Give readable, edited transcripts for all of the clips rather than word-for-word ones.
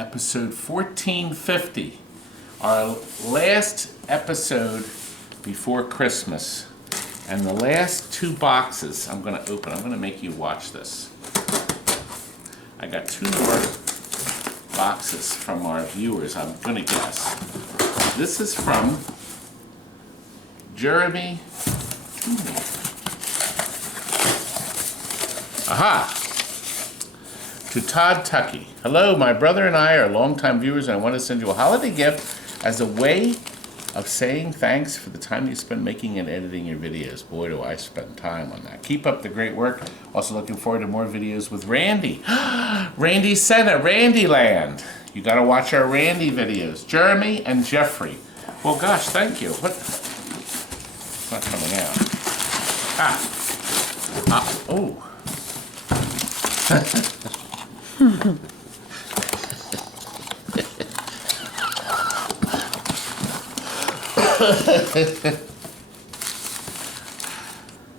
episode 1450, our last episode before Christmas. And the last two boxes I'm going to open. I'm going to make you watch this. I got two more boxes from our viewers, I'm going to guess. This is from Jeremy. Aha! To Todd Tucky. Hello, my brother and I are longtime viewers, and I want to send you a holiday gift as a way of saying thanks for the time you spend making and editing your videos. Boy, do I spend time on that. Keep up the great work. Also looking forward to more videos with Randy. Randy Senna, Randy Land. You got to watch our Randy videos. Jeremy and Jeffrey. Well, gosh, thank you. What? It's not coming out. Oh.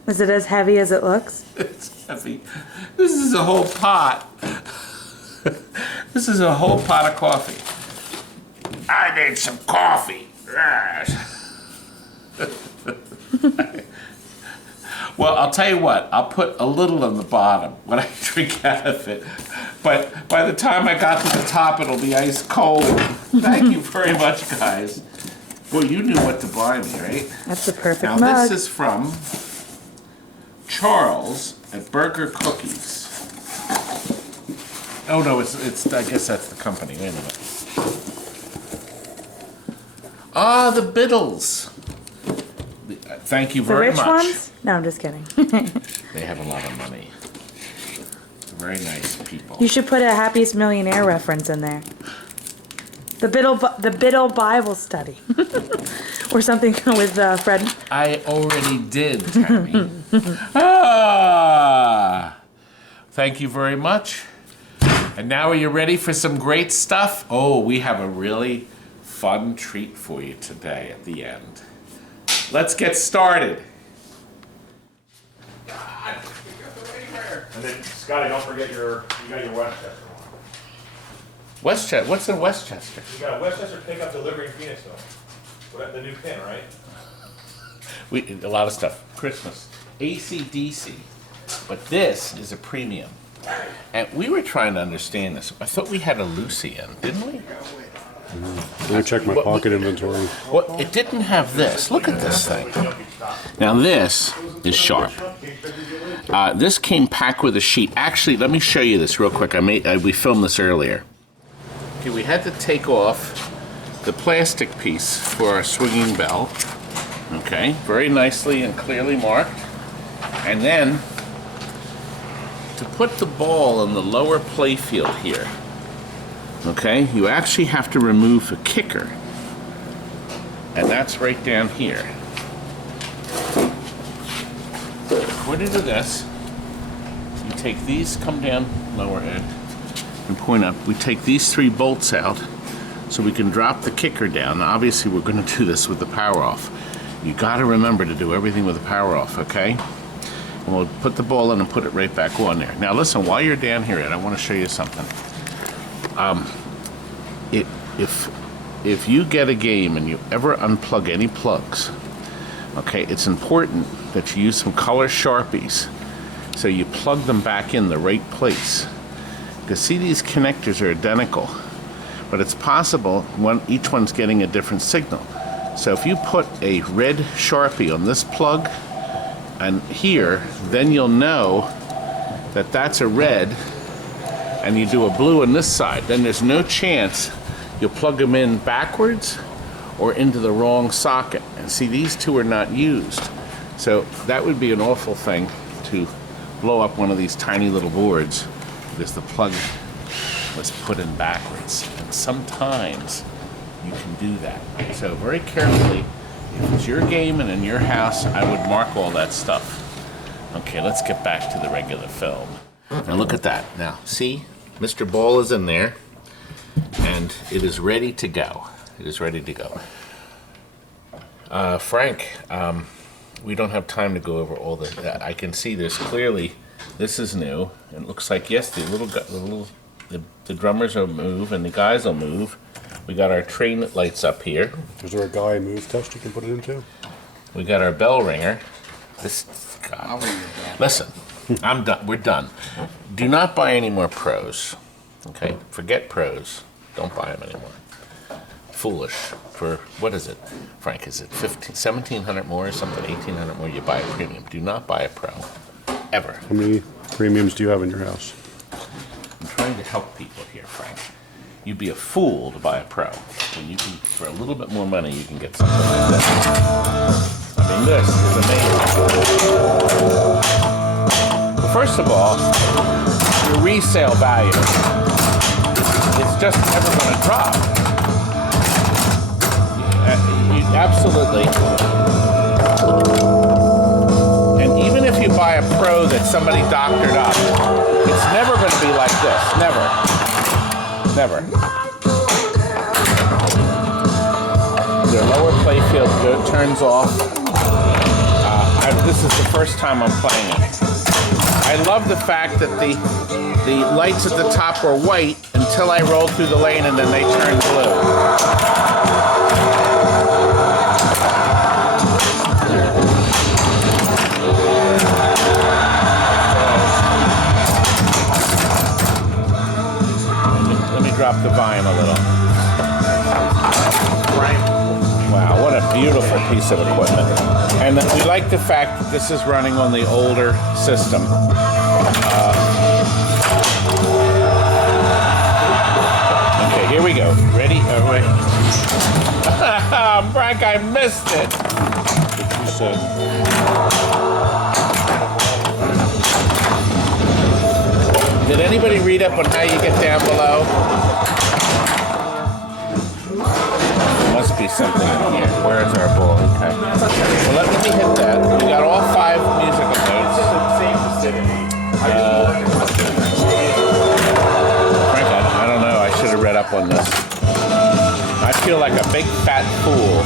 Is it as heavy as it looks? It's heavy. This is a whole pot. This is a whole pot of coffee. I need some coffee. Well, I'll tell you what. I'll put a little on the bottom when I drink out of it. But by the time I got to the top, it'll be ice cold. Thank you very much, guys. Boy, you knew what to buy me, right? That's the perfect now, mug. This is from Charles at Burger Cookies. Oh no, it's. I guess that's the company. Wait a minute. Ah, the Biddles. Thank you very much. The rich ones? No, I'm just kidding. They have a lot of money. Very nice people. You should put a Happiest Millionaire reference in there. The Biddle Bible Study. Or something with Fred. I already did, Tammy. Ah! Thank you very much. And now are you ready for some great stuff? Oh, we have a really fun treat for you today at the end. Let's get started. God, and then, Scotty, don't forget you got your Westchester one. Westchester? What's in Westchester? You got a Westchester pickup delivery in Phoenixville. What, the new pin, right? A lot of stuff. Christmas. AC/DC. But this is a premium. And we were trying to understand this. I thought we had a Lucy in, didn't we? Let me check my pocket inventory. Well, it didn't have this. Look at this thing. Now this is sharp. This came packed with a sheet. Actually, let me show you this real quick. We filmed this earlier. Okay, we had to take off the plastic piece for our swinging bell. Okay, very nicely and clearly marked. And then to put the ball in the lower play field here, okay, you actually have to remove a kicker. And that's right down here. According to this, you take these, come down lower edge, and point up. We take these three bolts out so we can drop the kicker down. Now, obviously, we're going to do this with the power off. You got to remember to do everything with the power off, okay? And we'll put the ball in and put it right back on there. Now, listen, while you're down here, Ed, I want to show you something. If you get a game and you ever unplug any plugs, okay, it's important that you use some color Sharpies so you plug them back in the right place. Because see, these connectors are identical, but it's possible each one's getting a different signal. So if you put a red Sharpie on this plug and here, then you'll know that that's a red, and you do a blue on this side, then there's no chance you'll plug them in backwards or into the wrong socket. And see, these two are not used. So that would be an awful thing to blow up one of these tiny little boards because the plug was put in backwards. And sometimes you can do that. So very carefully, if it's your game and in your house, I would mark all that stuff. Okay, let's get back to the regular film. Now look at that. Now, see, Mr. Ball is in there, and it is ready to go. It is ready to go. Frank, we don't have time to go over all the. I can see there's clearly, this is new. It looks like, yes, the little the drummers will move and the guys will move. We got our train lights up here. Is there a guy move test you can put it into? We got our bell ringer. This, God. Listen, I'm done. We're done. Do not buy any more pros. Okay? Forget pros. Don't buy them anymore. Foolish. For, what is it, Frank? Is it 1,700 more or something? 1,800 more? You buy a premium. Do not buy a pro. Ever. How many premiums do you have in your house? I'm trying to help people here, Frank. You'd be a fool to buy a pro. When you can, for a little bit more money, you can get something like this. I mean, this is amazing. Well, first of all, your resale value is just never going to drop. Absolutely. And even if you buy a pro that somebody doctored up, it's never going to be like this. Never. Never. Their lower playfield turns off. This is the first time I'm playing it. I love the fact that the lights at the top were white until I rolled through the lane and then they turned blue. Drop the volume a little. Wow, what a beautiful piece of equipment. And we like the fact that this is running on the older system. Okay, here we go. Ready? Wait. Frank, I missed it. What you said. Did anybody read up on how you get down below? There must be something in here. Where's our ball? Okay. Well, let me hit that. We got all 5 musical notes. Frank, I don't know. I should have read up on this. I feel like a big fat fool.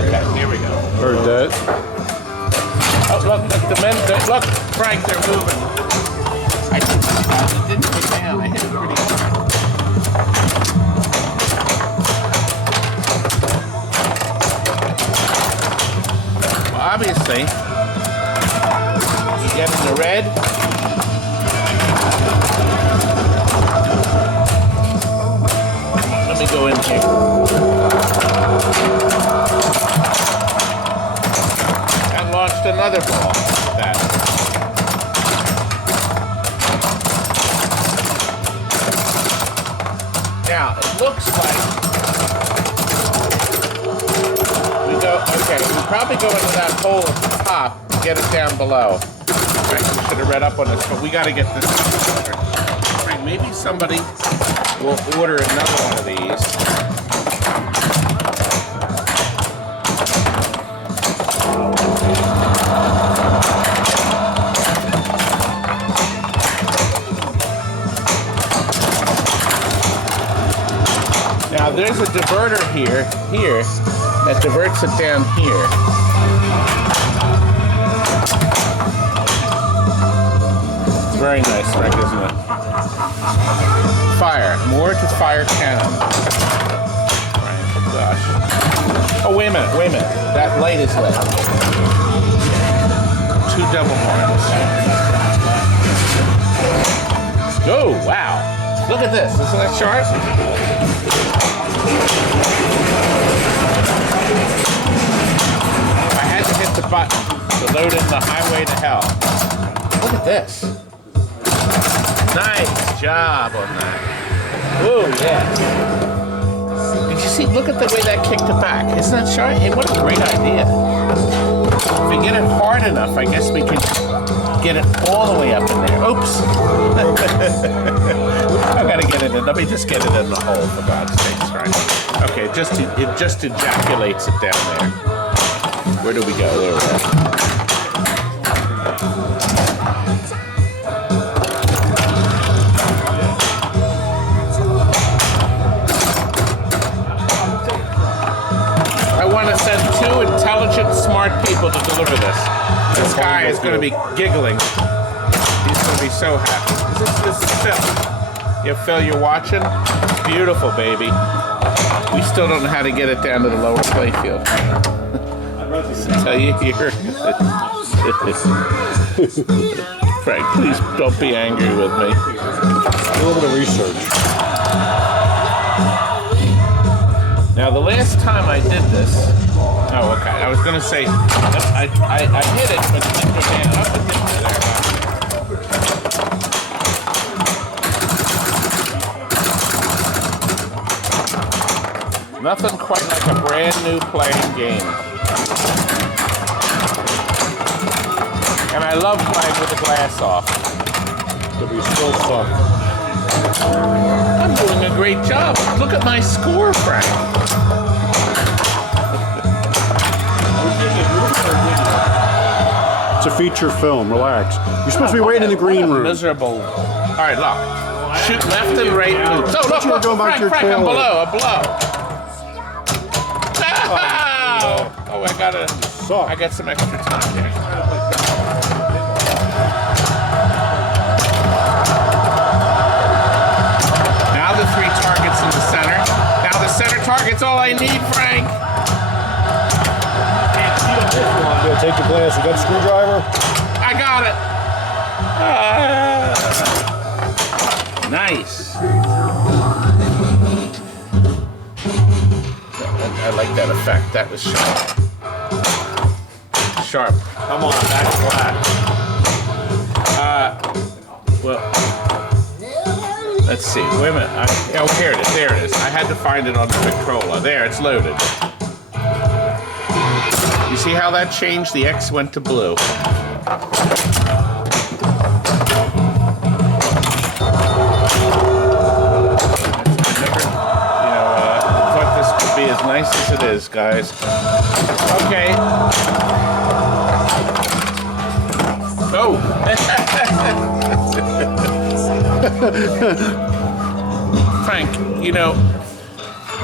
Okay, here we go. Heard that. Oh, look, the men, look, Frank, they're moving. I didn't put down, I hit it pretty hard. Well, obviously, you get in the red. Let me go in here. Launched another ball. That. Now it looks like we go. Okay, we probably go into that hole at the top and get it down below. Right, we should have read up on this, but we got to get this ordered. Right, maybe somebody will order another one of these. Now there's a diverter here, that diverts it down here. It's very nice, Frank, isn't it? Fire, more to fire cannon. Right, oh gosh. Oh, wait a minute, that light is lit. 2 double horns. Oh, wow. Look at this, isn't that sharp? I had to hit the button to load in the highway to hell. Look at this. Nice job on that. Oh, yeah. Did you see? Look at the way that kicked it back. Isn't that sharp? Hey, what a great idea. If we get it hard enough, I guess we can get it all the way up in there. Oops. I gotta get it in. Let me just get it in the hole, for God's sakes, right? Okay, it just ejaculates it down there. Where do we go? There we go. I want to send 2 intelligent, smart people to deliver this. This guy is going to be giggling. He's going to be be so happy. This is Phil. Yeah, Phil, you're watching? It's beautiful, baby. We still don't know how to get it down to the lower playfield. Tell you here. Frank, please don't be angry with me. A little bit of research. Now, the last time I did this, oh, okay. I was gonna say I did it, but it didn't go down. Up, it didn't go there. Nothing quite like a brand new playing game. And I love playing with the glass off. It'll be still fun. I'm doing a great job. Look at my score, Frank. It's a feature film. Relax. You're supposed to be waiting in the green room. Miserable. All right, look. Shoot left and right loops. Oh, look, you were look, going back to your Frank, I'm trailer. below, I'm below. Oh, I got some extra time there. Now the 3 targets in the center. Now the center target's all I need, Frank. Yeah, take the glass. You got a screwdriver? I got it. Nice. I like that effect. That was sharp. Sharp. Come on, back to black. Well, let's see. Wait a minute. Oh, here it is. There it is. I had to find it on the Victrola. There, it's loaded. You see how that changed? The X went to blue. Be as nice as it is, guys. Okay. Oh. Frank, you know,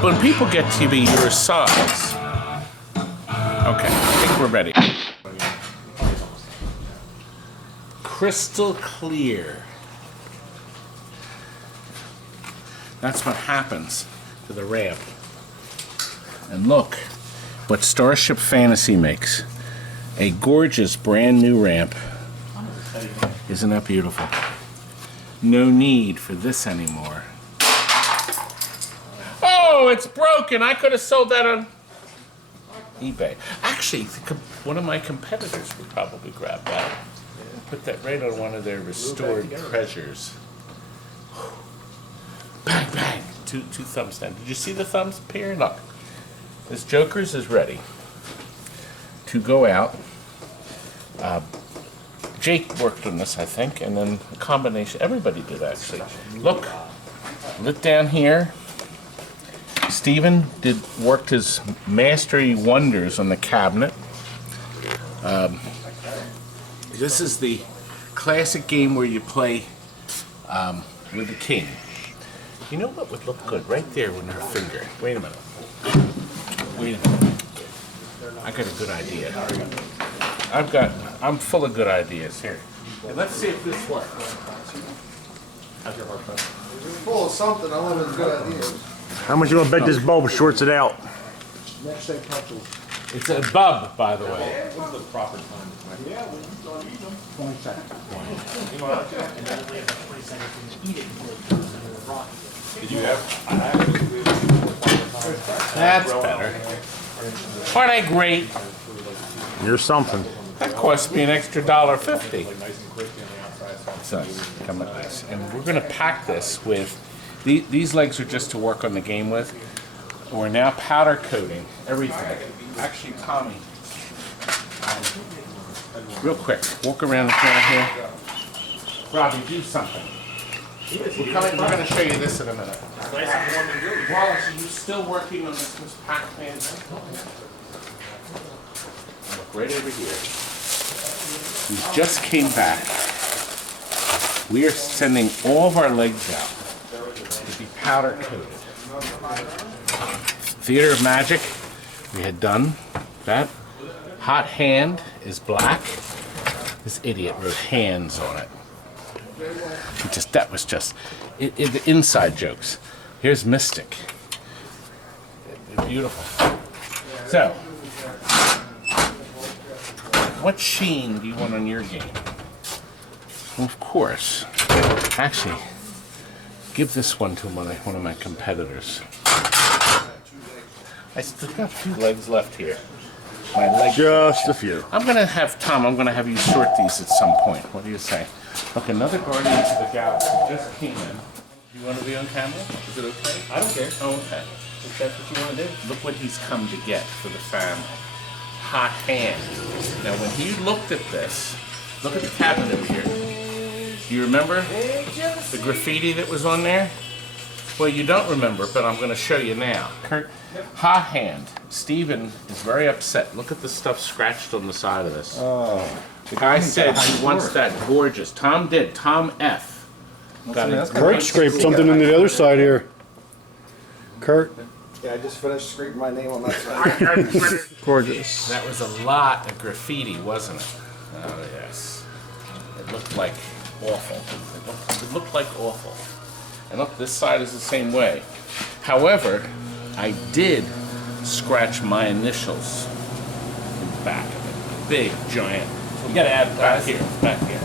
when people get to be your size. Okay, I think we're ready. Crystal clear. That's what happens to the ramp. And look what Starship Fantasy makes. A gorgeous brand new ramp. Isn't that beautiful? No need for this anymore. Oh, it's broken. I could have sold that on eBay. Actually, one of my competitors would probably grab that. Put that right on one of their restored treasures. Bang, bang. Two thumbs down. Did you see the thumbs appear? Look. This Joker's is ready to go out. Jake worked on this, I think, and then a combination. Everybody did, actually. Look, lit down here. Steven worked his mastery wonders on the cabinet. This is the classic game where you play with the king. You know what would look good right there with her finger? Wait a minute. Wait a minute. I got a good idea. I'm full of good ideas here. Let's see if this works. Full of something, I love his good ideas. How much you gonna bet this bulb shorts it out? Next thing touches. It's a bub, by the way. What's the proper time? 20 seconds. Did you have? That's better. Aren't I great? You're something. That cost me an extra $1.50. So, come like this. And we're going to pack this with, these legs are just to work on the game with. We're now powder coating everything. Actually, Tommy, real quick, walk around the corner here. Robbie, do something. We're going to show you this in a minute. Wallace, are you still working on this Pac-Man? Look right over here. We just came back. We are sending all of our legs out to be powder coated. Theater of Magic, we had done that. Hot Hand is black. This idiot wrote hands on it. That was just the inside jokes. Here's Mystic. They're beautiful. So, what sheen do you want on your game? Well, of course. Actually, give this one to one of my competitors. I still got a few legs left here. My leg. Just a few. I'm gonna have you sort these at some point. What do you say? Look, another Guardians of the Galaxy just came in. You want to be on camera? Is it okay? I don't care. Oh, okay. If that's what you want to do. Look what he's come to get for the family. Hot hand. Now, when he looked at this, look at the cabinet over here. Do you remember the graffiti that was on there? Well, you don't remember, but I'm going to show you now. Kurt, hot hand. Steven is very upset. Look at the stuff scratched on the side of this. Oh. The guy said he wants that gorgeous. Tom did. Tom F. Got it. Kurt scraped something on the other side here. Kurt. Yeah, I just finished scraping my name on that side. Gorgeous. That was a lot of graffiti, wasn't it? Oh, yes. It looked like awful. It looked like awful. And look, this side is the same way. However, I did scratch my initials in the back of it. Big, giant. You gotta add back here, back here.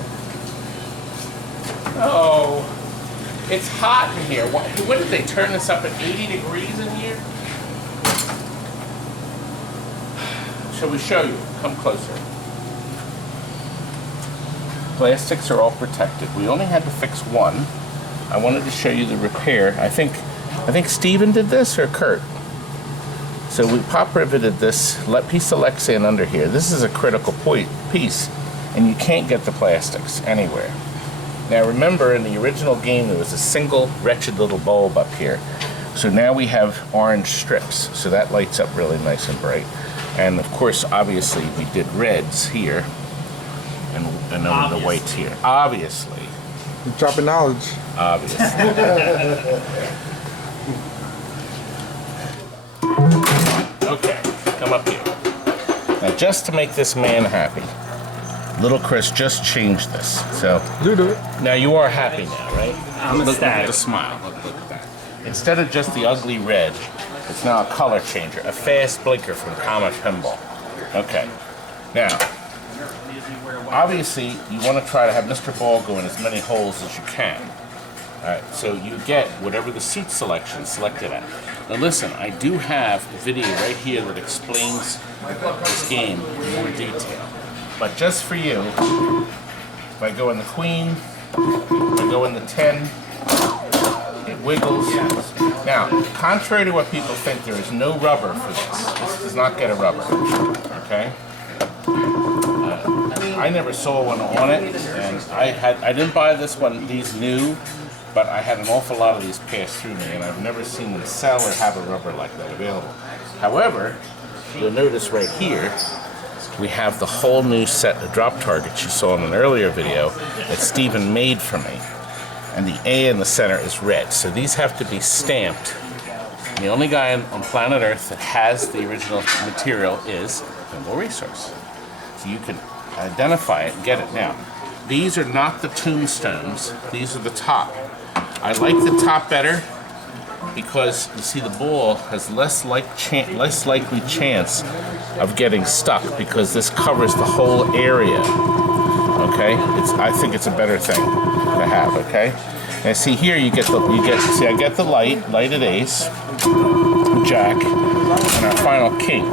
Oh, it's hot in here. What did they turn this up at 80 degrees in here? Shall we show you? Come closer. Plastics are all protected. We only had to fix one. I wanted to show you the repair. I think Steven did this or Kurt. So we pop riveted this piece of Lexan under here. This is a critical piece, and you can't get the plastics anywhere. Now remember, in the original game, there was a single wretched little bulb up here. So now we have orange strips, so that lights up really nice and bright. And of course, obviously, we did reds here, and then the whites here. Obviously. You're dropping knowledge. Obviously. Okay, come up here. Now, just to make this man happy, little Chris just changed this. So Do it. now you are happy now, right? I'm Look at ecstatic. the smile. Look at that. Instead of just the ugly red, it's now a color changer, a fast blinker from Comet Pinball. Okay. Now, obviously, you want to try to have Mr. Ball go in as many holes as you can. Alright, so you get whatever the seat selection selected at. Now listen, I do have a video right here that explains this game in more detail. But just for you, if I go in the queen, if I go in the 10, it wiggles. Now, contrary to what people think, there is no rubber for this. This does not get a rubber. Okay? I never saw one on it, and I didn't buy these new, but I had an awful lot of these pass through me, and I've never seen them sell or have a rubber like that available. However, you'll notice right here, we have the whole new set of drop targets you saw in an earlier video that Steven made for me. And the A in the center is red, so these have to be stamped. And the only guy on planet Earth that has the original material is Pinball Resource. So you can identify it and get it. Now, these are not the tombstones, these are the top. I like the top better because you see the ball has less likely chance of getting stuck because this covers the whole area. Okay, I think it's a better thing to have. Okay, and see here I get the lighted ace, jack, and our final king.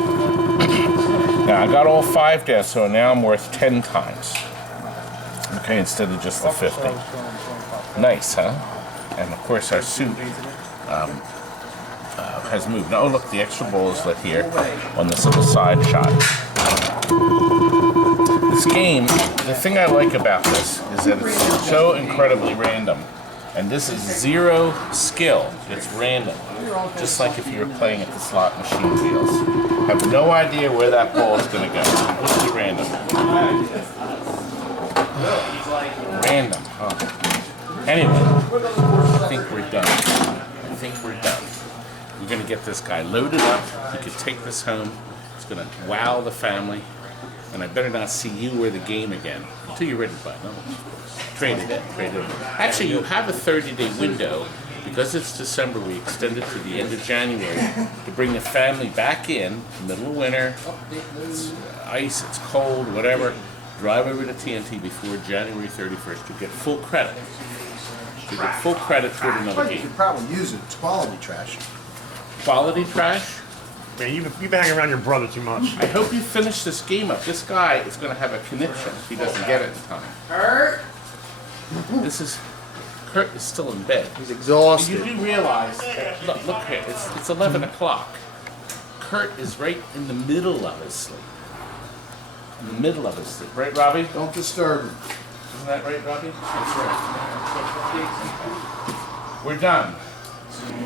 Now I got all 5 down, so now I'm worth 10 times. Okay, instead of just the 50. Nice, huh? And of course our suit has moved. Now, oh look, the extra ball is lit here on this little side shot. This game, the thing I like about this is that it's so incredibly random. And this is zero skill. It's random. Just like if you were playing at the slot machine wheels. Have no idea where that ball is going to go. Completely random. Random, huh? Anyway, I think we're done. We're going to get this guy loaded up. He could take this home. It's going to wow the family. And I better not see you or the game again until you're ready to buy another one, of course. Trade it in. Trade it in. Actually, you have a 30-day window. Because it's December, we extend it to the end of January to bring the family back in, middle of winter. It's ice, it's cold, whatever. Drive over to TNT before January 31st to get full credit. To get full credit toward another You game. could probably use it. It's quality trash. Quality trash? Man, you've been hanging around your brother too much. I hope you finish this game up. This guy is going to have a conniption if he doesn't get it in time. Kurt? This is... Kurt is still in bed. He's You exhausted. do realize that, look here, it's 11 o'clock. Kurt is right in the middle of his sleep. In the middle of his sleep. Right, Robbie? Don't disturb him. Isn't that right, Robbie? That's right. We're done.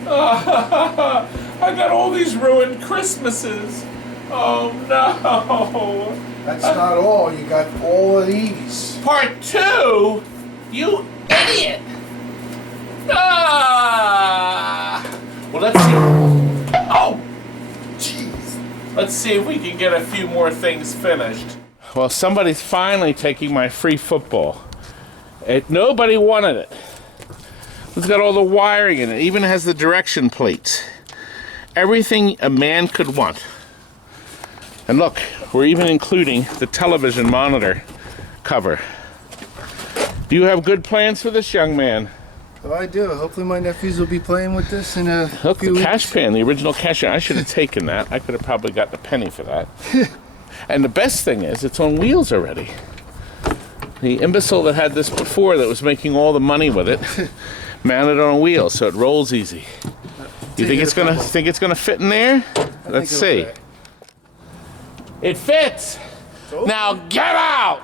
I got all these ruined Christmases. Oh no. That's not all. You got all of these. Part 2? You idiot! Ah! Well, let's see. Oh! Jeez. Let's see if we can get a few more things finished. Well, somebody's finally taking my free football. Nobody wanted it. It's got all the wiring in it. It even has the direction plates. Everything a man could want. And look, we're even including the television monitor cover. Do you have good plans for this young man? Oh, I do. Hopefully my nephews will be playing with this in a Look, few the weeks. cash pan, the original cash pan. I should have taken that. I could have probably gotten a penny for that. And the best thing is, it's on wheels already. The imbecile that had this before that was making all the money with it, mounted on wheels, so it rolls easy. You think it's gonna fit in there? Let's see. Fit. It fits! Now get out!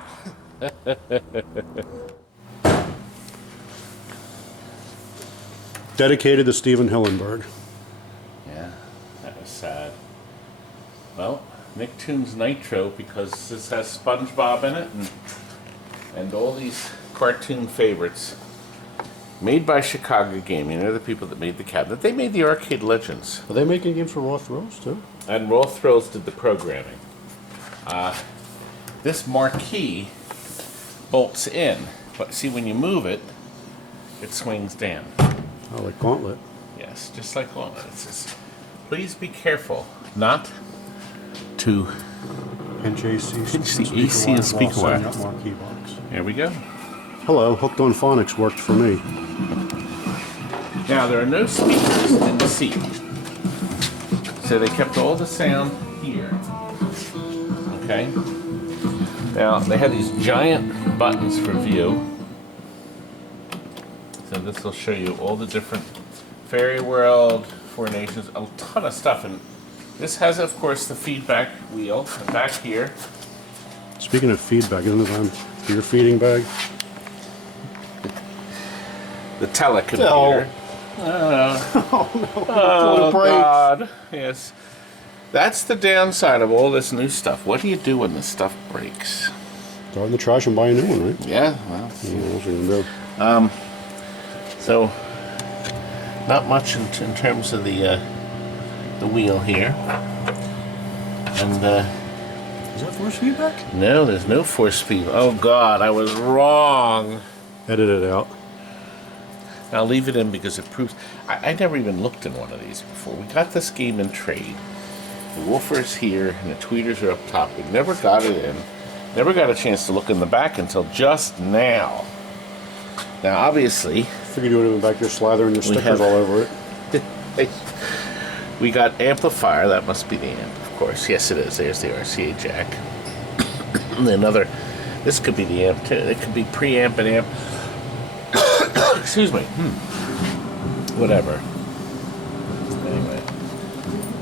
Dedicated to Steven Hillenberg. Yeah, that was sad. Well, Nicktoons Nitro, because this has SpongeBob in it and all these cartoon favorites. Made by Chicago Gaming. They're the people that made the cabinet. They made the Arcade Legends. Are they making games for Raw Thrills too? And Raw Thrills did the programming. This marquee bolts in, but see when you move it, it swings down. Oh, like Gauntlet. Yes, just like Gauntlet. It says, please be careful not to Pinch AC. Pinch the AC and speaker wire. Setting up marquee box. There we go. Hello, Hooked on Phonics worked for me. Now, there are no speakers in the seat. So they kept all the sound here. Okay? Now, they had these giant buttons for view. So this will show you all the different Fairy World, Four Nations, a ton of stuff. And this has, of course, the feedback wheel back here. Speaking of feedback, isn't it time for your feeding bag? The telecomputer. Oh, God. Yes. That's the downside of all this new stuff. What do you do when the stuff breaks? Throw it in the trash and buy a new one, right? Yeah, well, Yeah, that's what you can do. so not much in terms of the wheel here. And Is that force feedback? no, there's no force feed. Oh God, I was wrong. Edit it out. I'll leave it in because it proves. I never even looked in one of these before. We got this game in trade. The woofer's here and the tweeters are up top. We never got it in. Never got a chance to look in the back until just now. Now, obviously, Figured you would have been back there slathering your stickers have- all over it. we got amplifier. That must be the amp, of course. Yes, it is. There's the RCA jack. And another. This could be the amp too. It could be preamp and amp. Excuse me. Whatever. Anyway,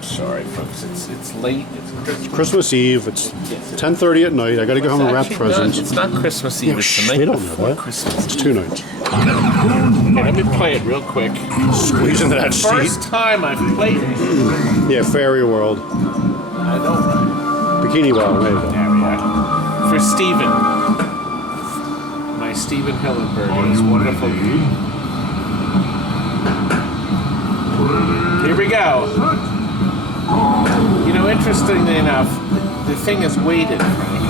sorry, folks. It's late. It's Christmas Eve. It's 10:30 at night. I got to go home and wrap Actually, presents. No, it's not Christmas Eve. Yeah, It's shh, the night they don't know before that. Christmas. It's 2 nights. Okay, let me play it real quick. Squeeze into that First seat. time I've played it. Yeah, Fairy World. I don't. Bikini Bottom. There you go. There we are. For Steven. My Steven Hillenberg and his wonderful. Here we go. You know, interestingly enough, the thing is weighted, Frank.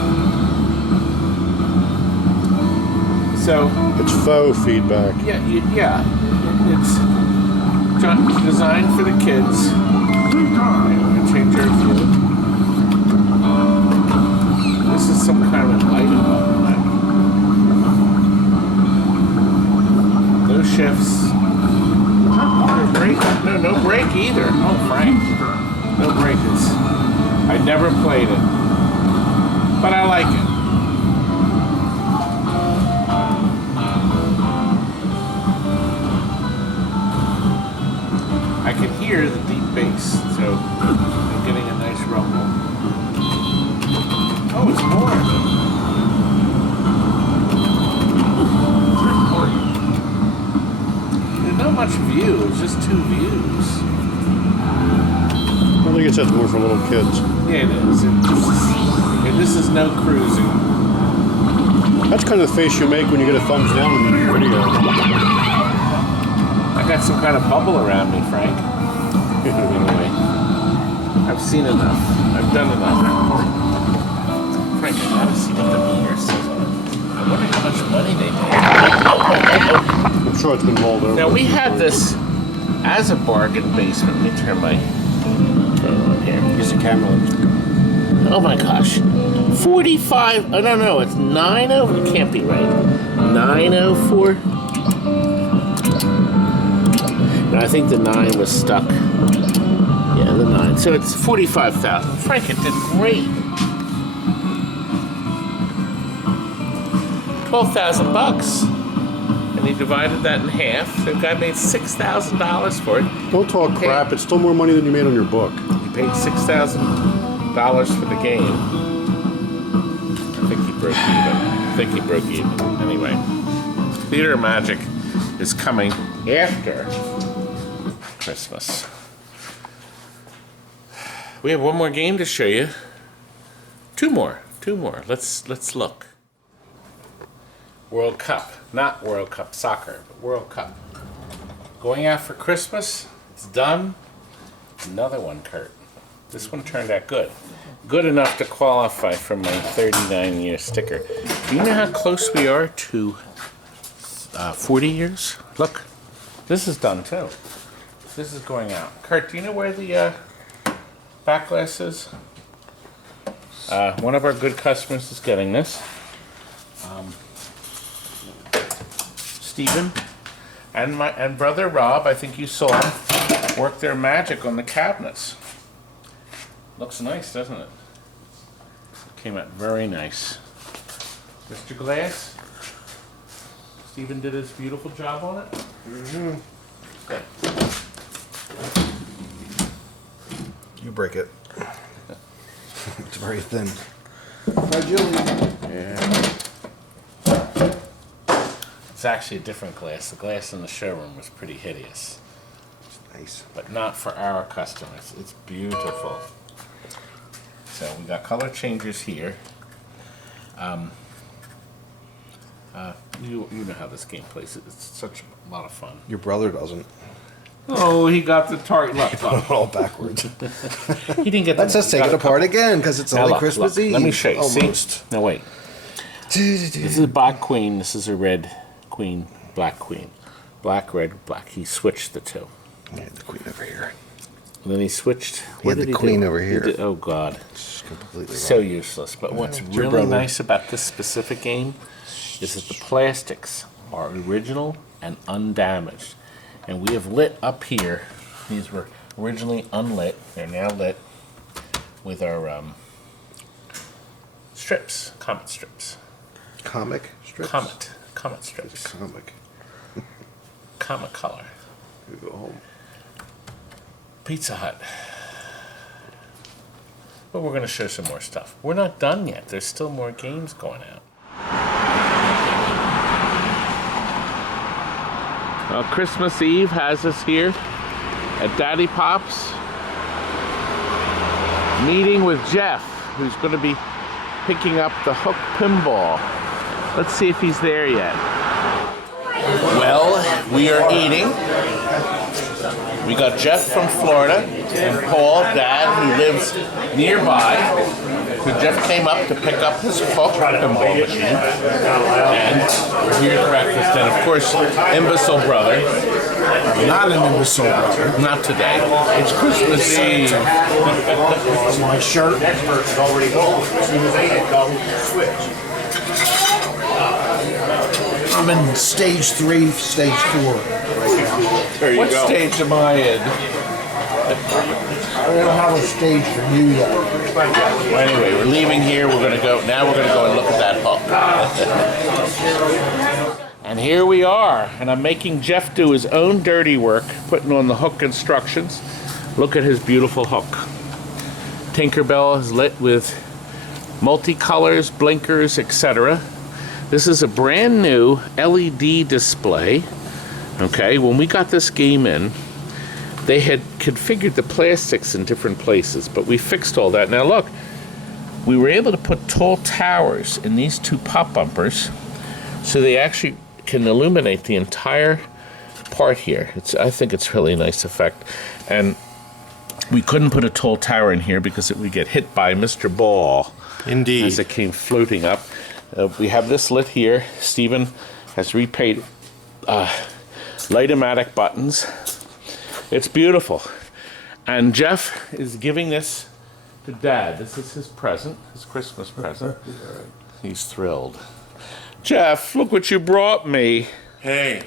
So It's faux feedback. yeah, it's designed for the kids. I'm gonna change our view. This is some kind of item button. No shifts. No break. No break either. Oh, Frank. No break. I never played it, but I like it. I can hear the deep bass, so I'm getting a nice rumble. Oh, it's more. There's not much view, it's just 2 views. I think it says more for little kids. Yeah, it is. And this is no cruising. That's kind of the face you make when you get a thumbs down in your video. I got some kind of bubble around me, Frank. Anyway, I've seen enough. I've done enough. Frank, I gotta see what the meter says on it. I wonder how much money they made. I'm sure it's been rolled over. Now, we had this as a bargain basement. Let me turn my thing on here. Use the camera. Oh my gosh. 45. Oh, no, it's 90. It can't be right. 904. No, I think the 9 was stuck. Yeah, the 9. So it's 45,000. Frank, it did great. 12,000 bucks. And he divided that in half. So the guy made $6,000 for it. Don't talk crap. It's still more money than you made on your book. He paid $6,000 for the game. I think he broke even. Anyway, Theater of Magic is coming after Christmas. We have one more game to show you. Two more. Let's look. World Cup, not World Cup soccer, but World Cup. Going out for Christmas. It's done. Another one, Kurt. This one turned out good. Good enough to qualify for my 39-year sticker. Do you know how close we are to 40 years? Look, this is done too. This is going out. Kurt, do you know where the back glass is? One of our good customers is getting this. Stephen and brother Rob, I think you saw him, work their magic on the cabinets. Looks nice, doesn't it? Came out very nice. Mr. Glass, Stephen did his beautiful job on it. Mm-hmm. Good. You break it. It's very thin. Yeah. It's actually a different glass. The glass in the showroom was pretty hideous. Nice. But not for our customers. It's beautiful. So we got color changers here. You know how this game plays. It's such a lot of fun. Your brother doesn't. Oh, he got the target. Look. All backwards. He didn't get. Let's just take it apart again because it's only Christmas Eve. Let me show you. Almost. See? No, wait. This is a black queen. This is a red queen. Black queen. Black, red, black. He switched the two. I had the queen over here. And then he switched. He had the queen over here. Oh God. It's completely So wrong. useless. But what's It's your really brother. nice about this specific game is that the plastics are original and undamaged. And we have lit up here. These were originally unlit. They're now lit with our strips, comet strips. Comic strips? Comet strips. Comic. Comet color. You go home. Pizza Hut. But we're going to show some more stuff. We're not done yet. There's still more games going out. Christmas Eve has us here at Daddy Pop's, meeting with Jeff, who's going to be picking up the hook pinball. Let's see if he's there yet. Well, we are eating. We got Jeff from Florida and Paul, Dad, who lives nearby. So Jeff came up to pick up his hook pinball machine. And we're here at breakfast. And of course, imbecile brother. Not an imbecile brother. Not today. It's Christmas Eve. It's my shirt. Experts already go. As soon as they hit go, switch. I'm in stage 3, stage 4 right now. There you what go. Stage am I in? I don't have a stage for you yet. Well, anyway, we're leaving here. We're gonna go. Now we're gonna go and look at that hook. And here we are. And I'm making Jeff do his own dirty work, putting on the hook instructions. Look at his beautiful hook. Tinkerbell is lit with multicolors, blinkers, etc. This is a brand new LED display. Okay, when we got this game in, they had configured the plastics in different places, but we fixed all that. Now look, we were able to put tall towers in these two pop bumpers, so they actually can illuminate the entire part here. I think it's really a nice effect. And we couldn't put a tall tower in here because it would get hit by Mr. Ball. Indeed. As it came floating up. We have this lit here. Stephen has repaid light-o-matic buttons. It's beautiful. And Jeff is giving this to Dad. This is his present, his Christmas present. He's thrilled. Jeff, look what you brought me. Hey,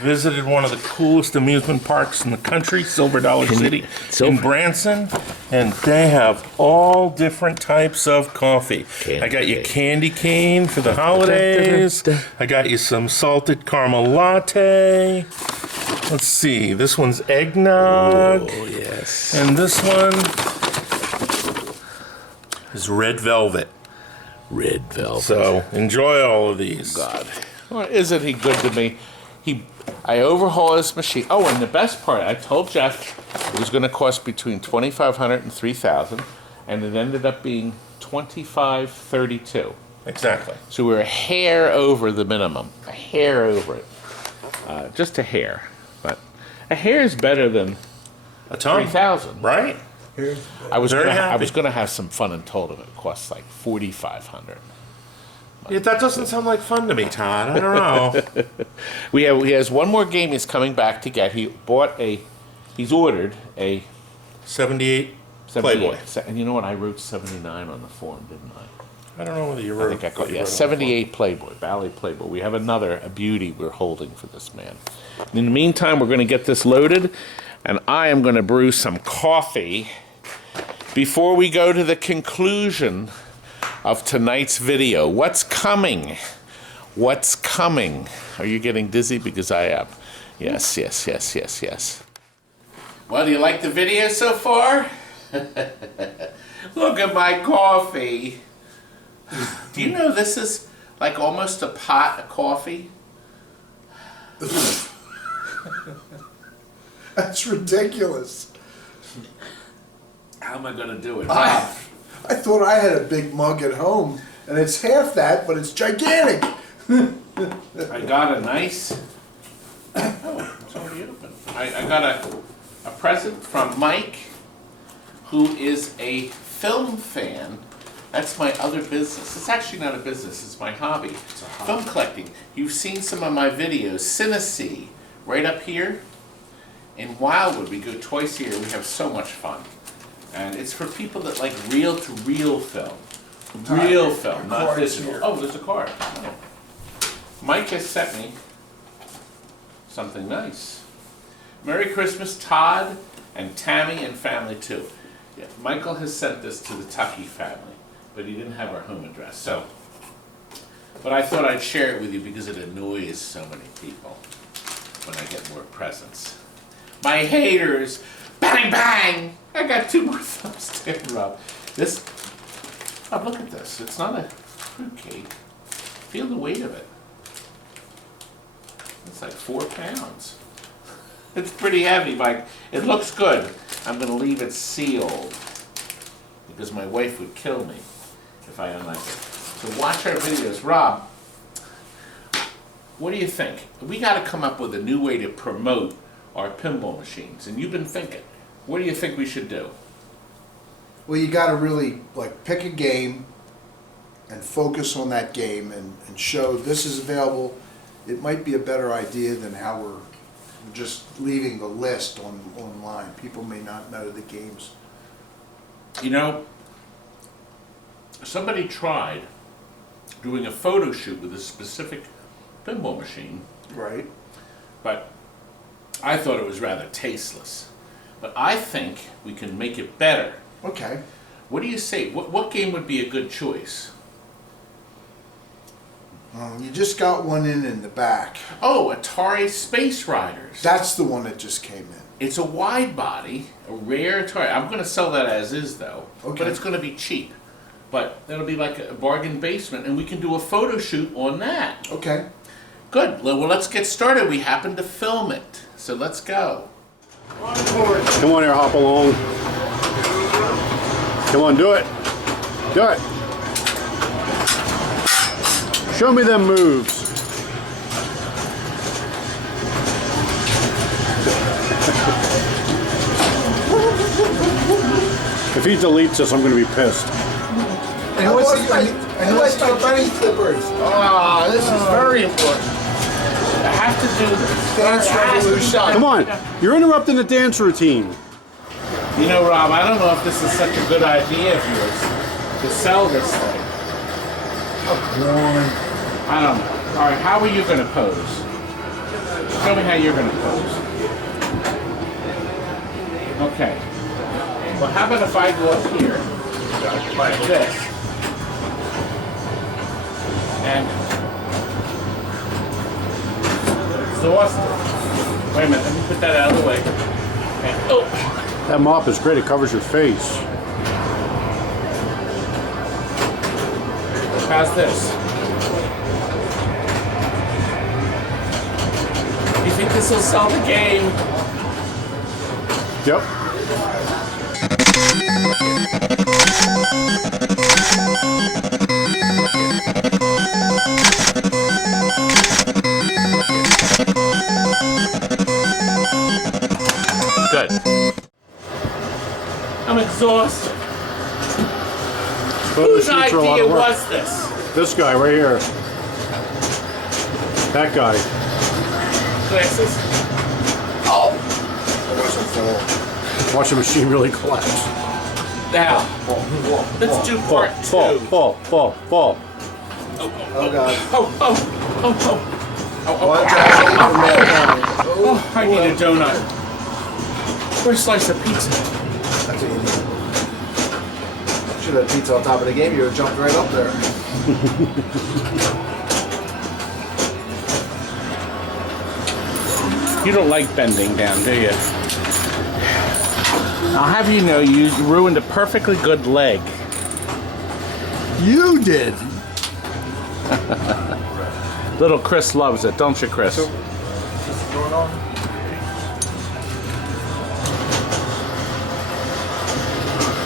visited one of the coolest amusement parks in the country, Silver Dollar City in Branson, and they have all different types of coffee. I got you candy cane for the holidays. I got you some salted caramel latte. Let's see, this one's eggnog. Oh, yes. And this one is red velvet. Red velvet. So enjoy all of these. God, well, isn't he good to me? I overhauled his machine. Oh, and the best part, I told Jeff it was going to cost between $2,500 and $3,000, and it ended up being $2,532. Exactly. So we're a hair over the minimum, a hair over it, just a hair. But a hair is better than A ton. $3,000, Right? I was Very happy. going to have some fun and told him it costs like $4,500. Yeah, that doesn't sound like fun to me, Todd. I don't know. He has one more game he's coming back to get. He's ordered a 78 78. Playboy. And you know what? I wrote 79 on the form, didn't I? I don't know whether you I wrote think I caught, you yeah, wrote it 78 Playboy, Ballet Playboy. We have a beauty we're holding for this man. In the meantime, we're going to get this loaded, and I am going to brew some coffee before we go to the conclusion of tonight's video. What's coming? What's coming? Are you getting dizzy? Because I am. Yes, yes, yes, yes, yes. Well, do you like the video so far? Look at my coffee. Do you know this is like almost a pot of coffee? That's ridiculous. How am I going to do it? I thought I had a big mug at home, and it's half that, but it's gigantic. I got a nice... Oh, it's already open. I got a present from Mike, who is a film fan. That's my other business. It's actually not a business, it's my hobby. Film collecting. You've seen some of my videos. Cinesea, right up here in Wildwood. We go twice a year. We have so much fun. And it's for people that like reel-to-reel film. Real film, not digital. Oh, there's a card. Oh. Mike has sent me something nice. Merry Christmas, Todd and Tammy and family too. Yeah, Michael has sent this to the Tucky family, but he didn't have our home address. So, but I thought I'd share it with you because it annoys so many people when I get more presents. My haters, bang bang! I got 2 more thumbs to rub. This, oh, look at this. It's not a fruitcake. Feel the weight of it. It's like 4 pounds. It's pretty heavy, Mike. It looks good. I'm going to leave it sealed because my wife would kill me if I unlock it. So watch our videos. Rob, what do you think? We got to come up with a new way to promote our pinball machines, and you've been thinking. What do you think we should do? Well, you got to really like pick a game and focus on that game and show this is available. It might be a better idea than how we're just leaving the list online. People may not know the games. You know, somebody tried doing a photo shoot with a specific pinball machine, Right. but I thought it was rather tasteless. But I think we can make it better. Okay. What do you say? What game would be a good choice? You just got one in the back. Oh, Atari Space Riders. That's the one that just came in. It's a wide body, a rare Atari. I'm going to sell that as is, though. Okay. But it's going to be cheap. But it'll be like a bargain basement, and we can do a photo shoot on that. Okay. Good. Well, let's get started. We happen to film it, so let's go. Come on here, hop along. Come on, do it. Do it. Show me them moves. If he deletes this, I'm going to be pissed. And what's my bunny slippers? Ah, this is very important. I have to do this. Dance Revolution. Come on, you're interrupting the dance routine. You know, Rob, I don't know if this is such a good idea of yours to sell this thing. I don't know. All right, how are you going to pose? Show me how you're going to pose. Okay. Well, how about if I go up here like this? And exhausted. Wait a minute, let me put that out of the way. And, oh. That mop is great, it covers your face. How's this? You think this will sell the game? Yep. Good. I'm exhausted. Whose idea was this? This guy right here. That guy. Glasses? Watch the machine really collapse. Now, let's do part two. Fall. Oh God. Oh, I need a donut. Or a slice of pizza. That's what you need. Should have pizza on top of the game. You would have jumped right up there. You don't like bending down, do you? I'll have you know you ruined a perfectly good leg. You did. Little Chris loves it, don't you, Chris?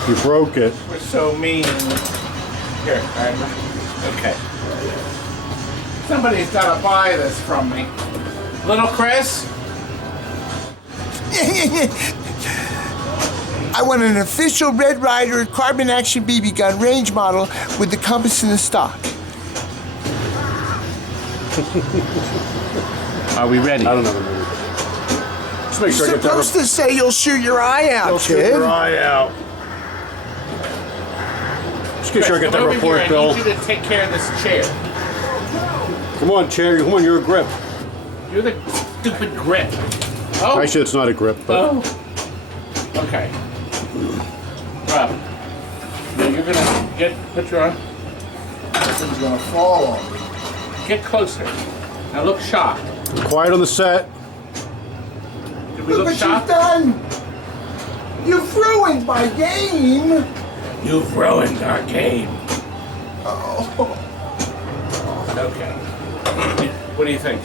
You broke it. We're so mean. Here, all right. Okay. Somebody's got to buy this from me. Little Chris? I want an official Red Ryder carbon action BB gun range model with the compass in the stock. Are we ready? I don't know the movie. Just make sure I You're get that. supposed to say you'll shoot your eye out, You'll shoot kid. your eye out. Just make sure I get that Come over report, here. Bill. I need you to take care of this chair. Come on, chair. Come on, you're a grip. You're the stupid grip. Oh. Actually, it's not a grip, but Oh. Okay. Rob, now you're gonna put your arm. This thing's gonna fall on me. Get closer. Now look shocked. quiet on the set. Did we Look look what shocked? you've done! You've ruined my game! You've ruined our game. Oh. Okay. What do you think?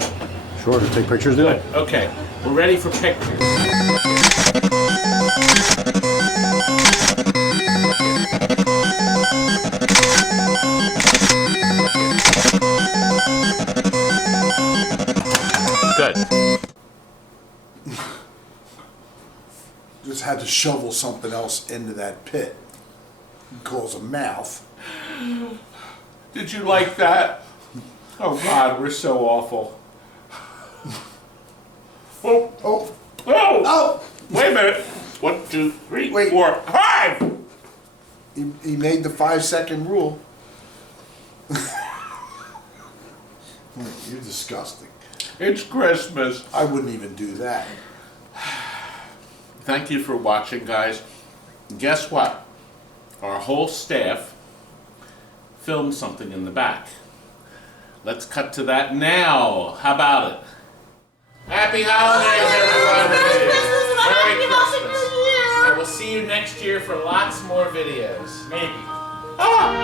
Sure, to take pictures now. Good. Okay. We're ready for pictures. Good. Just had to shovel something else into that pit. He calls a mouth. Did you like that? Oh God, we're so awful. Oh, Oh, oh, oh! wait a minute. 1, 2, 3, Wait. 4, 5. He made the 5-second rule. You're disgusting. It's Christmas. I wouldn't even do that. Thank you for watching, guys. Guess what? Our whole staff filmed something in the back. Let's cut to that now. How about it? Happy holidays, everybody! Merry Christmas! And we'll see you next year for lots more videos. Maybe.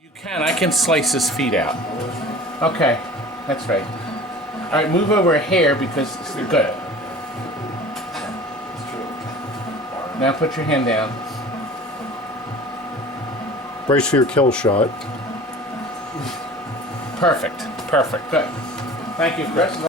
You can. I can slice his feet out. Okay, that's right. All right, move over a hair because they're good. Now put your hand down. Brace for your kill shot. Perfect. Perfect. Good. Thank you, Chris.